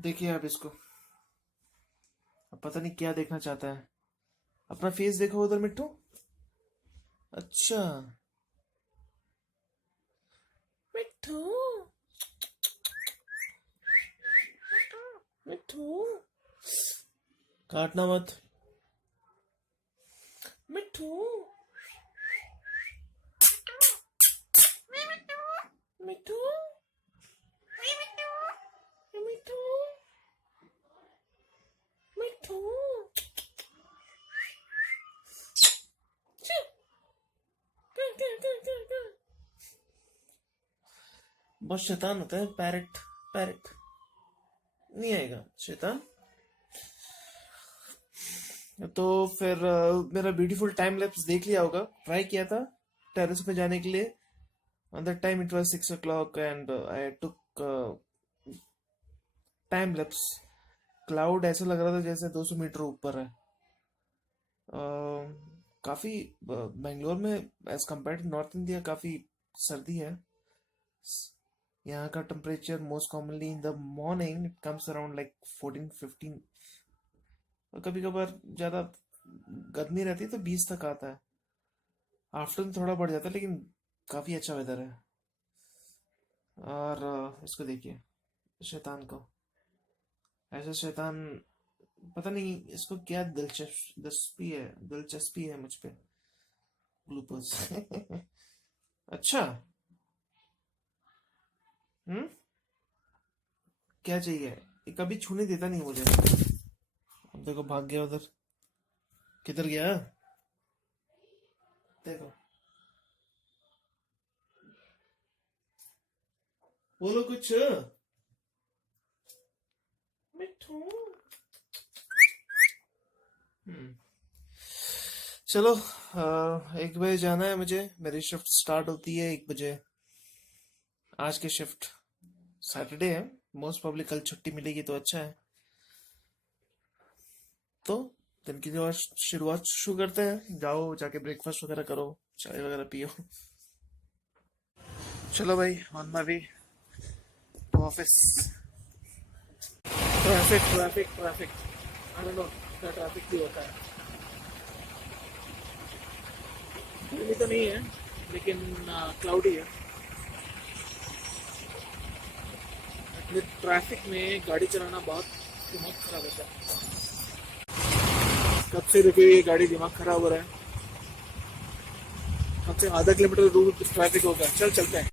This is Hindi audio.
देखिए आप इसको। अब पता नहीं क्या देखना चाहता है। अपना फेस देखो उधर मिट्टू। अच्छा। मिट्टू। मिट्टू। काटना मत। मिट्टू। मिट्टू। मिट्टू। मिट्टू। बहुत शैतान होता है पैरट। पैरट नहीं आएगा शैतान। तो फिर मेरा ब्यूटीफुल टाइम लैप्स देख लिया होगा। ट्राई किया था टेरेस पे जाने के लिए। On that time it was 6 o'clock and I took time lapse. Cloud ऐसा लग रहा था जैसे 200 मीटर ऊपर है। काफी बेंगलोर में as compare to north India काफी सर्दी है। यहाँ का temperature most commonly in the morning it comes around like 14-15। और कभी कभार ज्यादा गर्मी रहती है तो 20 तक आता है। आफ्टरनून थोड़ा बढ़ जाता है लेकिन काफी अच्छा वेदर है। और इसको देखिए शैतान को। ऐसा शैतान पता नहीं इसको क्या दिलचस्पी है मुझ पे। ग्लूकोज। अच्छा। हम्म। क्या चाहिए। ये कभी छूने देता नहीं मुझे। अब देखो भाग गया उधर। किधर गया। देखो। बोलो कुछ। मिठू। हम्म। चलो 1 बजे जाना है मुझे। मेरी शिफ्ट स्टार्ट होती है 1 बजे। आज की शिफ्ट सैटरडे है। मोस्ट प्रॉब्ली कल छुट्टी मिलेगी तो अच्छा है। तो दिन की शुरुआत शुरू करते हैं। जाओ जाके ब्रेकफास्ट वगैरह करो। चाय वगैरह पियो। चलो भाई on my way to office. Traffic traffic traffic. I don't know क्या ट्रैफिक भी होता है। गर्मी तो नहीं है लेकिन क्लाउडी है। ट्रैफिक में गाड़ी चलाना बहुत दिमाग खराब होता है। कब से रुकी हुई गाड़ी दिमाग खराब हो रहा है। कब से आधा किलोमीटर दूर ट्रैफिक होगा। चल चलते हैं।